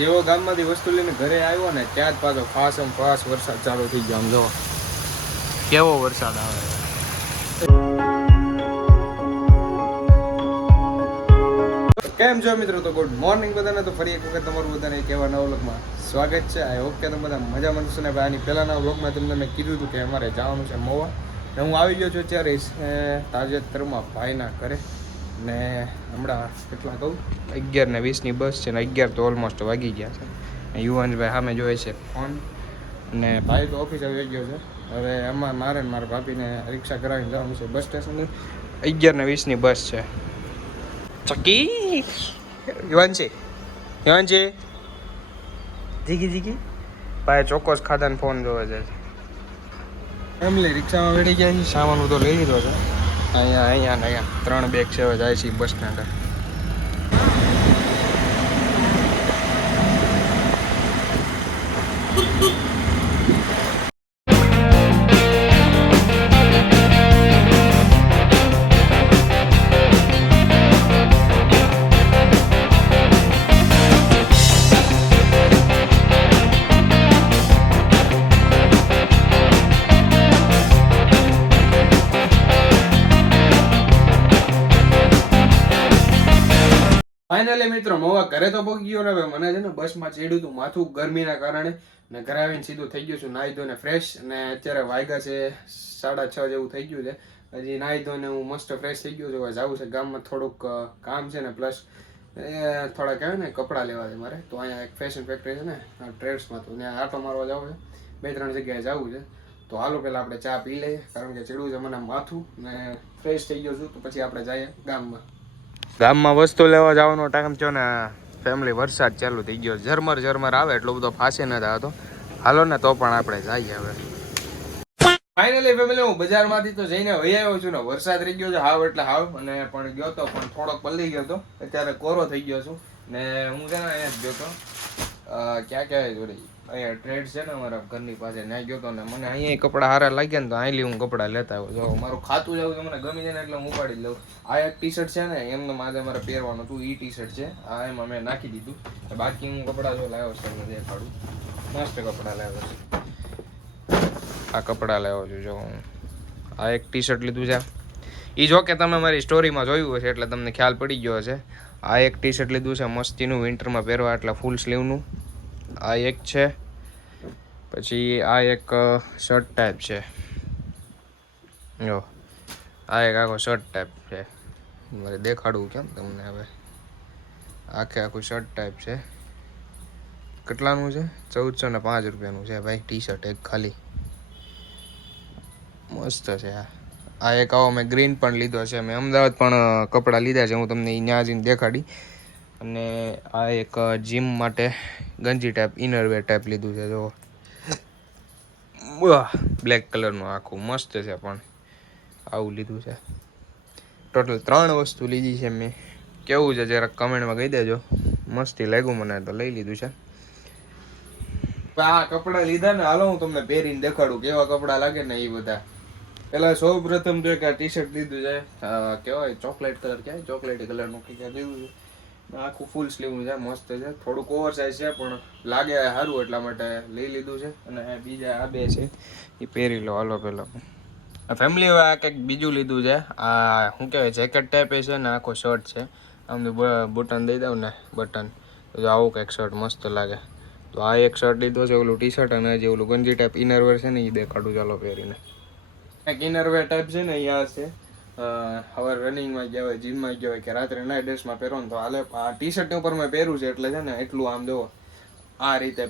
જેવો ગામમાંથી વસ્તુ લઈને ઘરે આવ્યો ને ત્યાં જ પાછો ફાસ વરસાદ ચાલુ થઈ ગયો. આમ જો કેવો વરસાદ આવે. કેમ છો મિત્રો? તો ગુડ મોર્નિંગ બધાને. તો ફરી એક વખત તમારું બધાને એક એવા નવા વ્લોગમાં સ્વાગત છે. આઈ હોપ કે તમે બધા મજામાં છો ને ભાઈ. આની પહેલાના વ્લોગમાં તમને મેં કીધું હતું કે અમારે જવાનું છે મહુવા, ને હું આવી ગયો છું અત્યારે તાજેતરમાં ભાઈના ઘરે. ને હમણાં કેટલા કહું 11:20ની બસ છે ને 11 તો ઓલમોસ્ટ વાગી ગયા છે. યુવાનભાઈ સામે જોવે છે ફોન, અને ભાઈ તો ઓફિસ આવી ગયો છે. હવે આમાં મારે ને મારા ભાભીને રિક્ષા કરાવીને જવાનું છે બસ સ્ટેશન. 11:20ની બસ છે. ચકી યુવાનજી જીગી ભાઈ ચોક્કસ ખાધાને ફોન જોવે છે. ફેમિલી રિક્ષામાં બેઠી ગયા છે. સામાન તો લઈ લીધો છે. અહીંયા 3 બેગ છે. હવે જાય છે બસ સ્ટેન્ડ. ફાઇનલી મિત્રો મહુવા ઘરે તો પહોંચી ગયો ને. હવે મને છે ને બસમાં ચડ્યું હતું માથું ગરમીના કારણે, ને ઘરે આવીને સીધું થઈ ગયું છું નાહી ધોઈને ફ્રેશ. અને અત્યારે વાગ્યા છે 6:30 જેવું થઈ ગયું છે. હજી નાહી ધોઈને હું મસ્ત ફ્રેશ થઈ ગયો છું. હવે જવું છે ગામમાં, થોડુંક કામ છે ને, પ્લસ થોડા કહેવાય ને કપડાં લેવા છે મારે. તો અહીંયા એક ફેશન ફેક્ટરી છે ને ટ્રેડ્સમાં, તો ત્યાં આટો મારવા જવું છે. 2-3 જગ્યાએ જવું છે. તો હાલો પહેલાં આપણે ચા પી લઈએ, કારણ કે ચડ્યું છે મને માથું ને ફ્રેશ થઈ ગયો છું. તો પછી આપણે જઈએ ગામમાં વસ્તુ લેવા જવાનો ટાઈમ થયો ને ફેમિલી. વરસાદ ચાલુ થઈ ગયો. ઝરમર આવે, એટલો બધો ફાંસે નથી આવતો. હાલો ને તો પણ આપણે જઈએ હવે. ફાઇનલી ફેમિલી હું બજારમાંથી તો જઈને વહી આવ્યો છું ને. વરસાદ રહી ગયો છે હાવ એટલે હાવ, અને પણ ગયો તો પણ થોડોક પલળી ગયો હતો. અત્યારે કોરો થઈ ગયો છું ને. હું છે ને અહીંયા જ ગયો તો ક્યાં જોડે અહીંયા ટ્રેડ છે ને અમારા ઘરની પાસે, ત્યાં ગયો તો ને મને અહીંયા કપડાં સારા લાગ્યા ને તો અહીંલી હું કપડાં લેતા આવ્યો. જો મારું ખાતું જવું કે મને ગમી જાય ને એટલે હું ઉપાડી લઉં. આ એક ટી શર્ટ છે ને એમને મારે મારે પહેરવાનું હતું. ઈ ટી શર્ટ છે આ, એમાં મેં નાખી દીધું. બાકી હું કપડાં જો લાવ્યો છે તમને દેખાડું. મસ્ત કપડાં લાવ્યો છે. આ કપડાં લાવ્યો છું જો હું. આ એક ટી શર્ટ લીધું છે. એ જો કે તમે મારી સ્ટોરીમાં જોયું હશે એટલે તમને ખ્યાલ પડી ગયો હશે. આ એક ટી શર્ટ લીધું છે મસ્તીનું, વિન્ટરમાં પહેરવા એટલે ફૂલ સ્લીવનું. આ એક છે. પછી આ એક શર્ટ ટાઈપ છે જો. આ એક આખો શર્ટ ટાઈપ છે. મારે દેખાડવું કેમ તમને હવે. આખું શર્ટ ટાઈપ છે. કેટલાનું છે? 1405 રૂપિયાનું છે ભાઈ ટી શર્ટ એક ખાલી. મસ્ત છે આ એક. આવો મેં ગ્રીન પણ લીધો છે. મેં અમદાવાદ પણ કપડાં લીધા છે, હું તમને ત્યાં જઈને દેખાડી. અને આ એક જીમ માટે ગંજી ટાઈપ ઇનરવેર ટાઈપ લીધું છે જો. બ્લેક કલરનું આખું મસ્ત છે, પણ આવું લીધું છે. ટોટલ 3 વસ્તુ લીધી છે મેં. કેવું છે જરાક કમેન્ટમાં કહી દેજો. મસ્તી લાગ્યું મને તો લઈ લીધું છે. આ કપડાં લીધા ને, હાલો હું તમને પહેરીને દેખાડું કેવા કપડાં લાગે ને એ બધા. પેલા સૌ પ્રથમ તો એક આ ટી શર્ટ લીધું છે. કેવાય ચોકલેટ કલર, ક્યાંય ચોકલેટી કલરનું ક્યાં લીધું છે. આખું ફૂલ સ્લીવનું છે, મસ્ત છે. થોડુંક ઓવર સાઇઝ છે પણ લાગે સારું એટલા માટે લઈ લીધું છે. અને બીજા આ 2 છે એ પહેરી લો હાલો પહેલાં. ફેમિલી હવે આ કંઈક બીજું લીધું છે. આ શું કહેવાય જેકેટ ટાઈપ છે ને, આખો શર્ટ છે. આમ બટન દઈ દઉં ને બટન, તો આવું કંઈક શર્ટ મસ્ત લાગે. તો આ એક શર્ટ લીધો છે, ઓલું ટી શર્ટ. અને જે ઓલું ગંજી ટાઈપ ઇનરવેર છે ને એ દેખાડું ચાલો પહેરીને. એક ઇનરવેર ટાઈપ છે ને અહીંયા છે. હવે રનિંગમાં ગયા હોય, જીમમાં ગયા હોય કે રાત્રે નાઇટ ડ્રેસમાં પહેરો ને તો હાલે. આ ટી શર્ટની ઉપર મેં પહેર્યું છે એટલે છે ને એટલું આમ જુઓ આ રીતે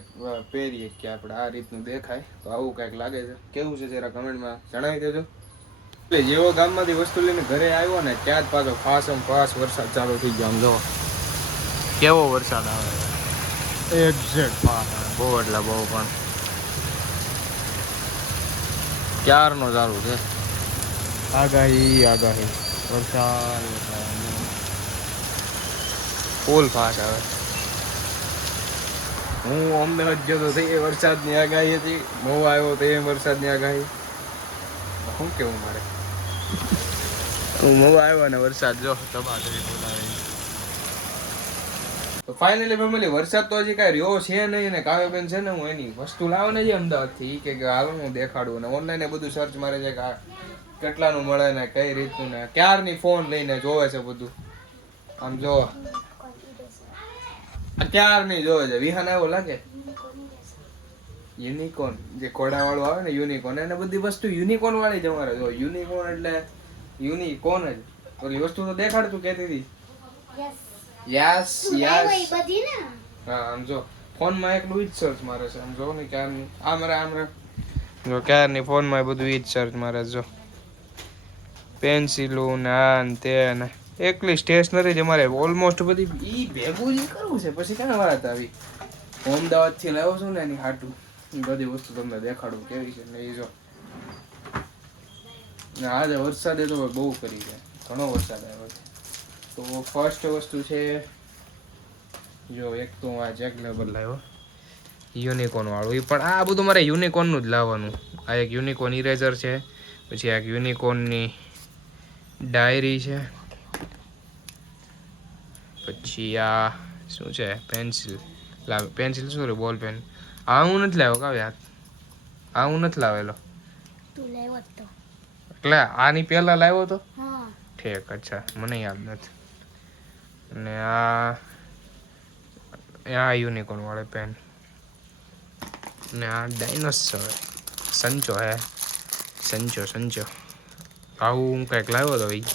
પહેરીએ કે આપણે આ રીતનું દેખાય. તો આવું કંઈક લાગે છે. કેવું છે જરા કમેન્ટમાં જણાવી દેજો. જેવો ગામમાંથી વસ્તુ લઈને ઘરે આવ્યો ને ત્યાં જ પાછો ફાસ વરસાદ ચાલુ થઈ ગયો. આમ જો કેવો વરસાદ આવે. એક્ઝેક્ટ બહુ એટલે બહુ, પણ ક્યારનો ચાલુ છે. આગાહી વરસાદ ફૂલ ફાસ્ટ આવે. હું અમદાવાદ ગયો તો એ વરસાદની આગાહી હતી. મહુવા આવ્યો તો એ વરસાદની આગાહી. શું કેવું મારે. હું મહુવા આવ્યો ને વરસાદ જો ધબાધબી બોલાવે. તો ફાઇનલી ફેમિલી વરસાદ તો હજી કાંઈ રહ્યો છે નહીં ને કાવ્યબેન છે ને હું એની વસ્તુ લાવવાને છે અમદાવાદથી ઈ કે હાલ હું દેખાડું ને ઓનલાઈન બધું સર્ચ મારે છે કે આ કેટલાનું મળે ને કઈ રીતનું ને ક્યારની ફોન લઈને જોવે છે બધું આમ જો ક્યારની જોવે છે વિહાન આવ્યો લાગે યુનિકોર્ન જે ઘોડા વાળું આવે ને યુનિકોર્ન એને બધી વસ્તુ યુનિકોર્ન વાળી જ અમારે જો યુનિકોર્ન એટલે યુનિકોર્ન જ ઓલી વસ્તુ તો દેખાડતું કહેતી હતી યસ યસ હા આમ જો ફોનમાં એકલું ઈ જ સર્ચ મારે છે આમ જો ને ક્યારની આમ જો ક્યારની ફોનમાં બધું ઈ જ સર્ચ મારે જો પેન્સિલું ને આ ને તે ને એકલી સ્ટેશનરી જ અમારે ઓલમોસ્ટ બધી ઈ ભેગું જ કરવું છે પછી ક્યાં વાત આવી અમદાવાદ થી લાવ્યો છું ને એની હાટું બધી વસ્તુ તમને દેખાડું કેવી છે ને એ જો ને આજે વરસાદે તો બહુ કરી છે ઘણો વરસાદ આવ્યો છે તો ફર્સ્ટ વસ્તુ છે જો એક તો આ જેક લેબલ લાવ્યો યુનિકોર્ન વાળું એ પણ આ બધું મારે યુનિકોર્નનું જ લાવવાનું આ એક યુનિકોર્ન ઇરેઝર છે પછી આ એક યુનિકોર્નની ડાયરી છે પછી આ શું છે પેન્સિલ પેન્સિલ શું રે બોલ પેન આ હું નથી લાવ્યો કાવ્યા આ હું નથી લાવેલો એટલે આની પહેલા લાવ્યો તો ઠીક અચ્છા મને યાદ નથી અને આ યુનિકોર્ન વાળે પેન ને આ ડાયનોસોર સંચો હે સંચો આવું હું કંઈક લાવ્યો હતો ભાઈ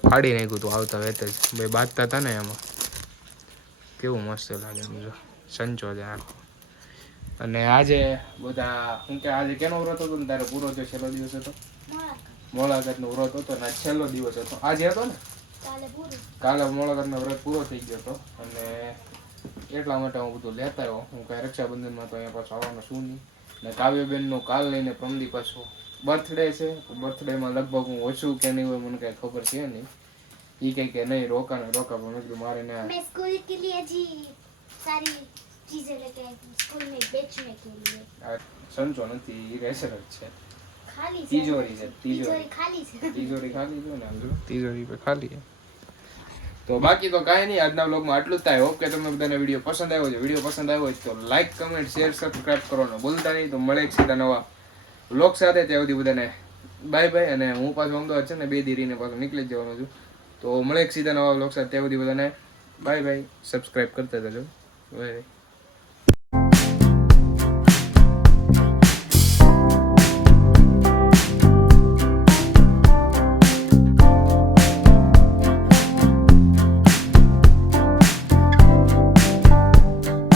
ફાડી નાખ્યું હતું આવતા વેત જ ભાઈ બાંધતા હતા ને એમાં કેવું મસ્ત લાગે એમ જો સંચો છે આખો અને આજે બધા હું કે આજે કેનો વ્રત હતો ને તારે પૂરો થયો છેલ્લો દિવસ હતો મોલાકાતનો વ્રત હતો ને છેલ્લો દિવસ હતો આજે હતો ને કાલે મોલાકાતનો વ્રત પૂરો થઈ ગયો હતો અને એટલા માટે હું બધું લેતા આવ્યો હું કાંઈ રક્ષાબંધનમાં તો અહીંયા પાછું આવવાનો છું નહીં ને કાવ્યબેનનું કાલ લઈને પ્રમદી પાછું બર્થડે છે બર્થડેમાં લગભગ હું ઓછું કે નહીં હોય મને કાંઈ ખબર છે નહીં એ કહે કે નહીં રોકા પણ મેં મારે ને मैं स्कूल के लिए जी सारी चीजें लेके आई थी स्कूल में बेचने के लिए સંચો નથી એ રેસર જ છે खाली તિજોરી છે तिजोरी खाली है તિજોરી ખાલી છે ને આમ જો તિજોરી पे ખાલી છે તો બાકી તો કાંઈ નહીં આજના વ્લોગમાં આટલું જ થાય હોપ કે તમને બધાને વિડીયો પસંદ આવ્યો છે વિડીયો પસંદ આવ્યો હોય તો લાઈક કમેન્ટ શેર સબસ્ક્રાઇબ કરવાનું ભૂલતા નહીં તો મળે એક સીધા નવા વ્લોગ સાથે ત્યાં સુધી બધાને બાય બાય અને હું પાછું અમદાવાદ છે ને 2 દી રહીને પાછું નીકળી જ જવાનું છું તો મળે એક સીધા નવા વ્લોગ સાથે ત્યાં સુધી બધાને બાય બાય સબસ્ક્રાઇબ કરતા જજો બાય